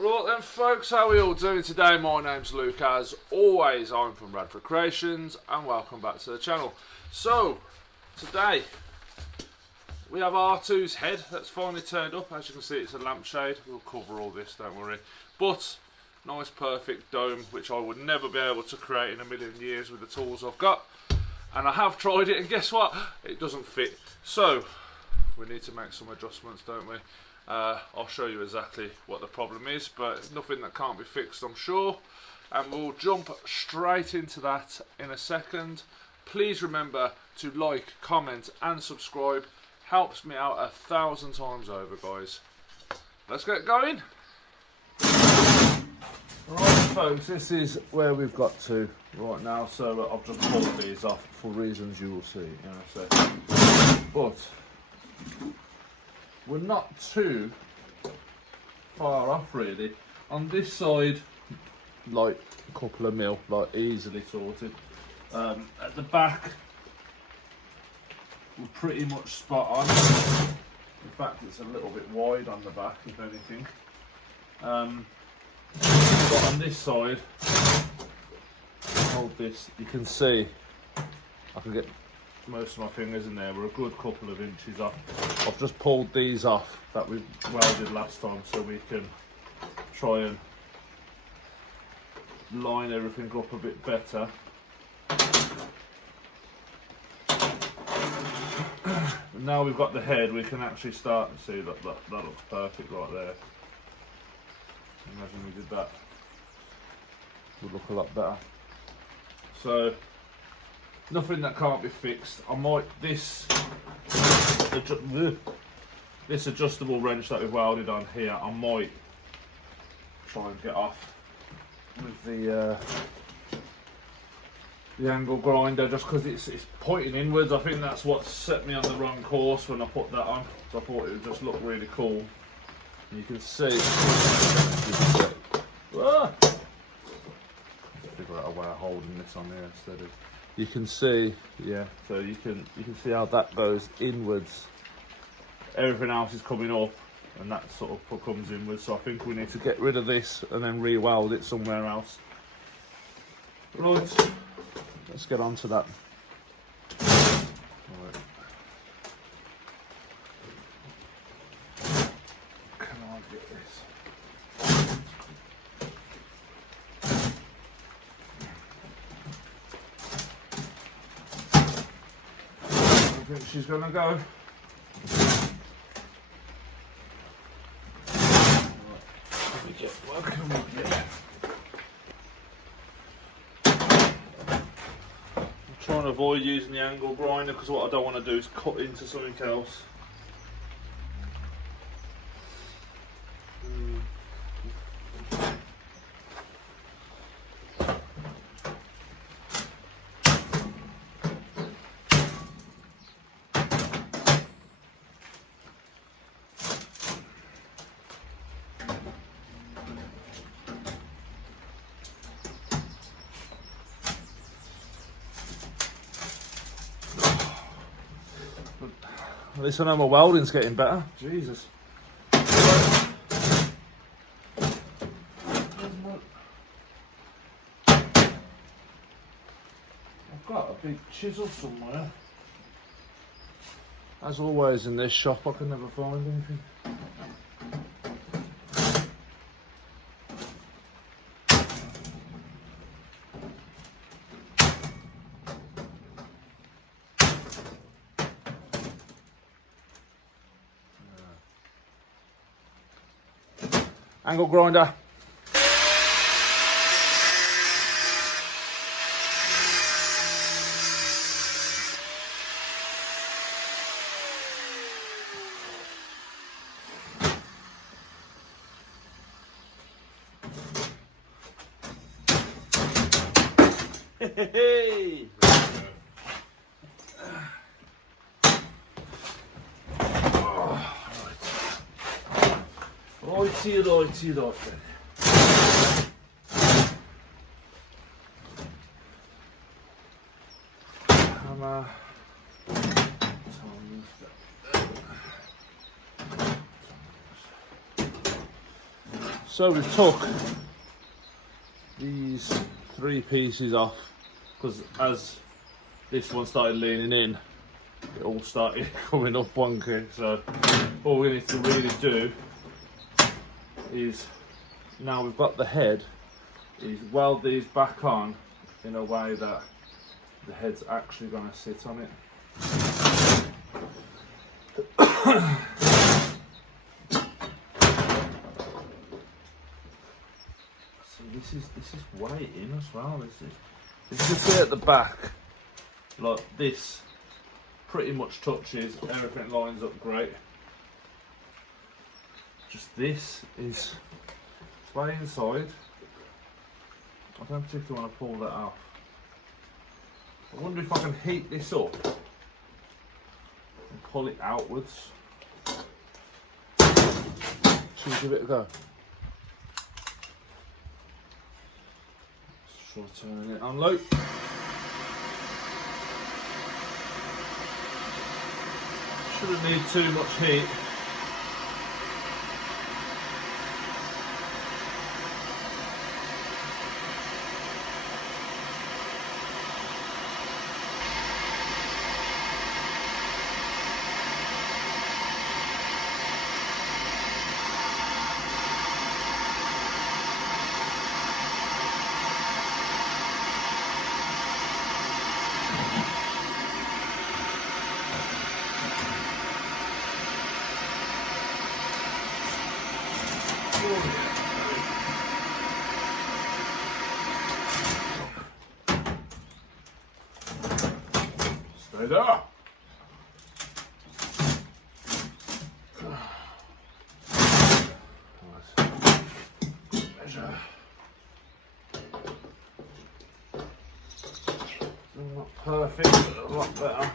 Right then folks, how are we all doing today? My name's Luke, as always I'm from Radford Creations and welcome back to the channel. So, today we have R2's head that's finally turned up. As you can see, it's a lampshade. We'll cover all this, don't worry. But, nice perfect dome, which I would never be able to create in a million years with the tools I've got. And I have tried it and guess what? It doesn't fit. So, we need to make some adjustments, don't we? I'll show you exactly what the problem is, but nothing that can't be fixed, I'm sure. And we'll jump straight into that in a second. Please remember to like, comment and subscribe. Helps me out 1,000 times over, guys. Let's get going. Right folks, this is where we've got to right now. So I've just pulled these off for reasons you will see in a second. But we're not too far off really. On this side, like a couple of mil, like easily sorted. At the back, we're pretty much spot on. In fact, it's a little bit wide on the back, if anything. But on this side, hold this, you can see, I can get most of my fingers in there. We're a good couple of inches off. I've just pulled these off that we welded last time so we can try and line everything up a bit better. Now we've got the head, we can actually start to see that looks perfect right there. Imagine we did that, would look a lot better. So nothing that can't be fixed. I might this adjustable wrench that we've welded on here, I might try and get off with the angle grinder, just because it's pointing inwards. I think that's what set me on the wrong course when I put that on. So I thought it would just look really cool. And you can see. Figure out a way of holding this on there instead of. You can see, yeah. So you can see how that goes inwards. Everything else is coming up, and that sort of comes inwards. So I think we need to get rid of this and then re-weld it somewhere else. Right. Let's get on to that. Right. Can I get this? I think she's gonna go. Right. Let me get working with it. Trying to avoid using the angle grinder because what I don't want to do is cut into something else. At least I know my welding's getting better. Jesus. I've got a big chisel somewhere. As always in this shop, I can never find anything. Angle grinder. Hey! Righty. Hammer. So we took these 3 pieces off because as this one started leaning in, it all started coming up wonky. So all we need to really do is, now we've got the head, is weld these back on in a way that the head's actually going to sit on it. See, this is way in as well. You can see at the back, like this pretty much touches, everything lines up great. Just this is way inside. I don't particularly want to pull that off. I wonder if I can heat this up and pull it outwards. Should we give it a go? Let's try turning it on low. Shouldn't need too much heat. Stay there. Measure. Still not perfect, but a lot better.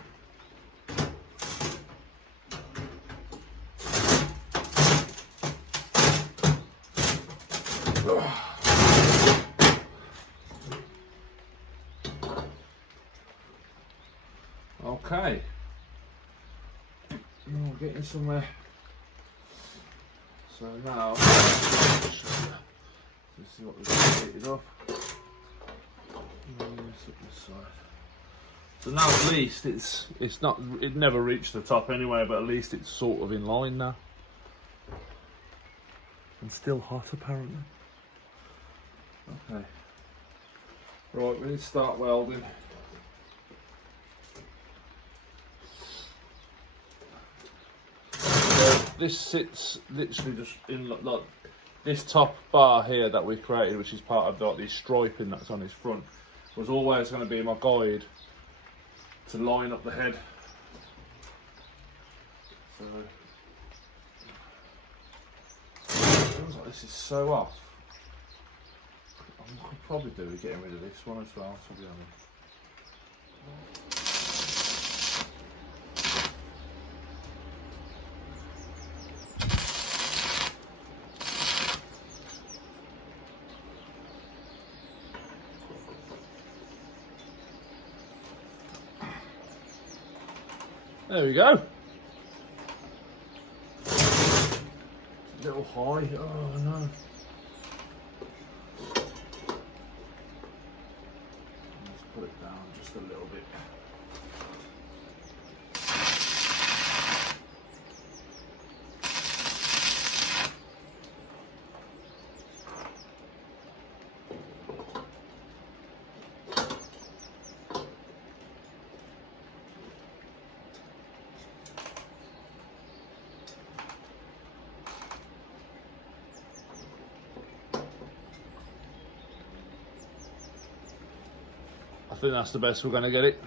Okay, we're getting somewhere. So now, let's see what we've heated up. This side. So now at least it's not, it never reached the top anyway, but at least it's sort of in line now. And still hot apparently. Okay. Right, we need to start welding. This sits literally just in like this top bar here that we created, which is part of like the striping that's on his front, was always going to be my guide to line up the head. So it feels like this is so off. I could probably do with getting rid of this one as well, to be honest. There we go. It's a little high. Oh no. Let's put it down just a little bit. I think that's the best we're going to get it.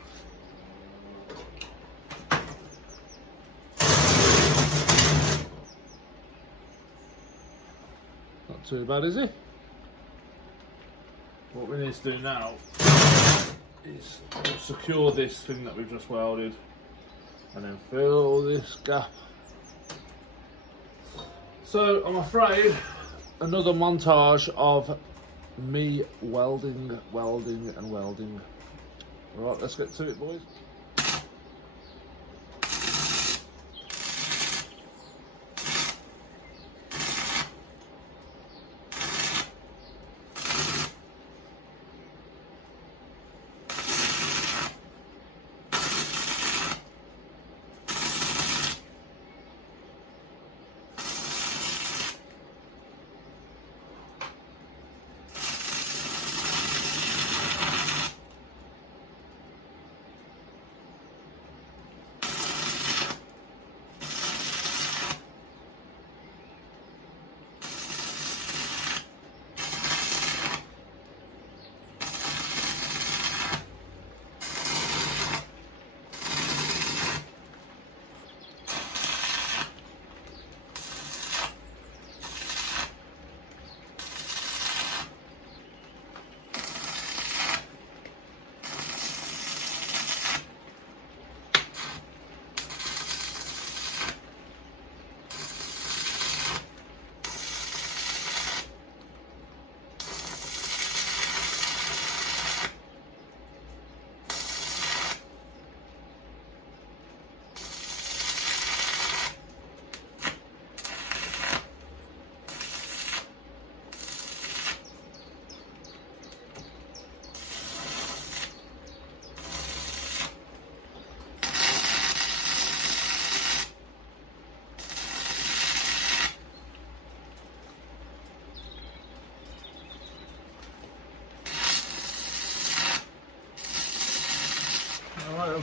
Not too bad, is it? What we need to do now is secure this thing that we've just welded and then fill this gap. So I'm afraid another montage of me welding and welding. Right, let's get to it, boys.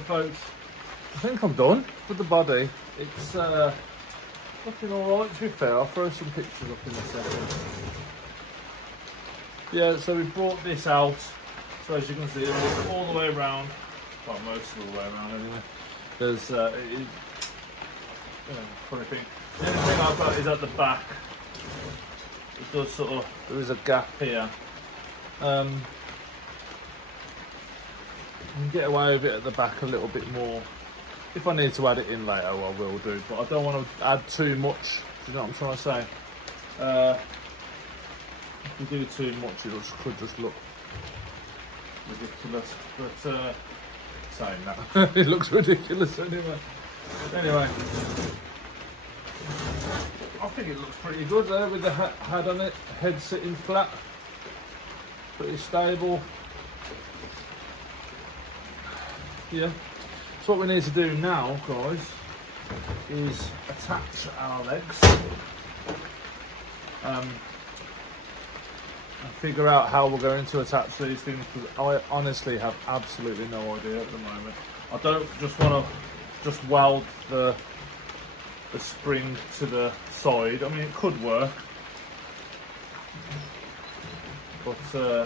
folks, I think I'm done with the body. It's looking alright, to be fair. I'll throw some pictures up in a second. Yeah, so we brought this out. So as you can see, it's all the way around. Well, most of the way around anyway. There's, funny thing. The only thing I've got is at the back. It does sort of, there is a gap here. You can get away with it at the back a little bit more. If I need to add it in later, I will do, but I don't want to add too much. Do you know what I'm trying to say? If you do too much, it could just look ridiculous. But saying that, it looks ridiculous anyway. Anyway, I think it looks pretty good there with the head on it, head sitting flat, pretty stable. Yeah. So what we need to do now, guys, is attach our legs and figure out how we're going to attach these things, because I honestly have absolutely no idea at the moment. I don't just want to just weld the spring to the side. I mean, it could work, but I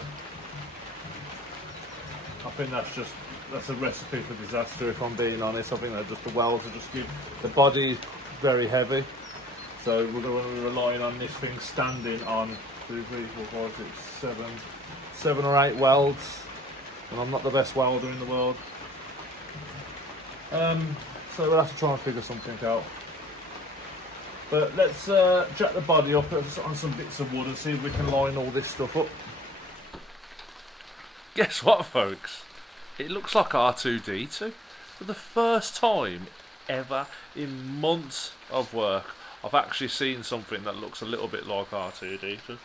think that's a recipe for disaster, if I'm being honest. I think that just the welds will just give the body very heavy. So we're going to be relying on this thing standing on 2, 3, 4, 5, 6, 7 or 8 welds, and I'm not the best welder in the world. So we'll have to try and figure something out. But let's jack the body up on some bits of wood and see if we can line all this stuff up. Guess what, folks? It looks like R2D2. For the first time ever in months of work, I've actually seen something that looks a little bit like R2D2.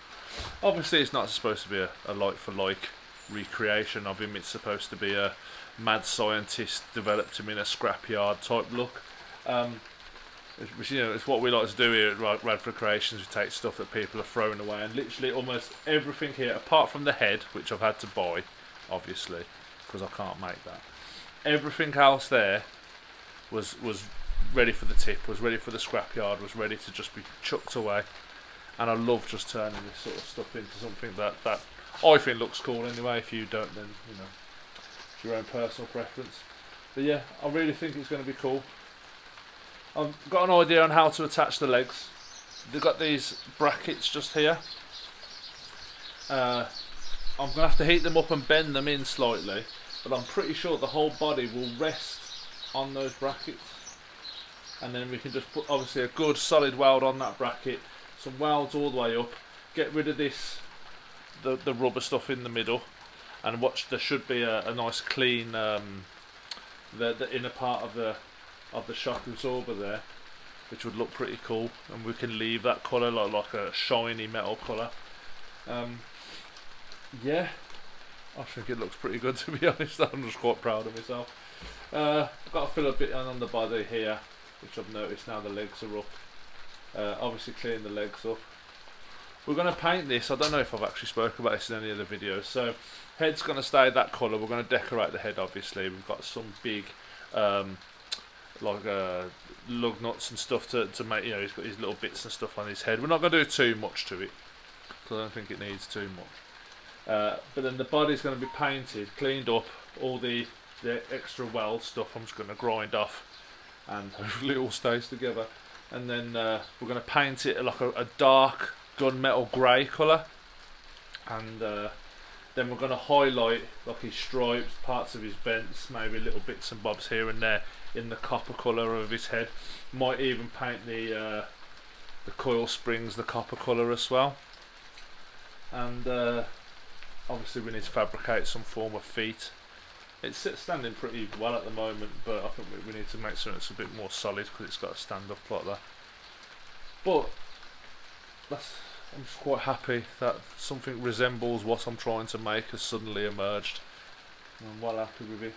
Obviously it's not supposed to be a like-for-like recreation of him. It's supposed to be a mad scientist developed him in a scrapyard type look. Which, you know, it's what we like to do here at Radford Creations. We take stuff that people are throwing away, and literally almost everything here, apart from the head, which I've had to buy, obviously, because I can't make that. Everything else there was ready for the tip, was ready for the scrapyard, was ready to just be chucked away. And I love just turning this sort of stuff into something that I think looks cool anyway. If you don't, then, you know, it's your own personal preference. But yeah, I really think it's going to be cool. I've got an idea on how to attach the legs. They've got these brackets just here. I'm going to have to heat them up and bend them in slightly, but I'm pretty sure the whole body will rest on those brackets. And then we can just put, obviously, a good solid weld on that bracket, some welds all the way up, get rid of this, the rubber stuff in the middle, and watch, there should be a nice clean, the inner part of the shock absorber there, which would look pretty cool, and we can leave that colour like a shiny metal colour. Yeah, I think it looks pretty good, to be honest. I'm just quite proud of myself. I've got to fill a bit on the body here, which I've noticed now the legs are up. Obviously clean the legs up. We're going to paint this. I don't know if I've actually spoken about this in any of the videos. So head's going to stay that colour. We're going to decorate the head, obviously. We've got some big lug nuts and stuff to make, you know, he's got his little bits and stuff on his head. We're not going to do too much to it, because I don't think it needs too much. But then the body's going to be painted, cleaned up, all the extra weld stuff I'm just going to grind off, and hopefully it all stays together. And then we're going to paint it like a dark gunmetal grey colour, and then we're going to highlight like his stripes, parts of his vents, maybe little bits and bobs here and there in the copper colour of his head. Might even paint the coil springs the copper colour as well. And obviously we need to fabricate some form of feet. It's standing pretty well at the moment, but I think we need to make sure it's a bit more solid, because it's got to stand up like that. But I'm just quite happy that something resembles what I'm trying to make has suddenly emerged. I'm well happy with it.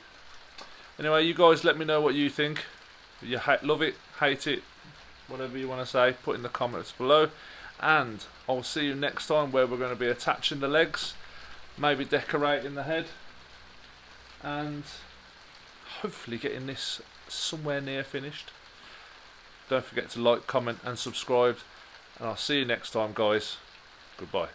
Anyway, you guys let me know what you think. You love it, hate it, whatever you want to say, put in the comments below. And I'll see you next time, where we're going to be attaching the legs, maybe decorating the head, and hopefully getting this somewhere near finished. Don't forget to like, comment and subscribe, and I'll see you next time, guys. Goodbye.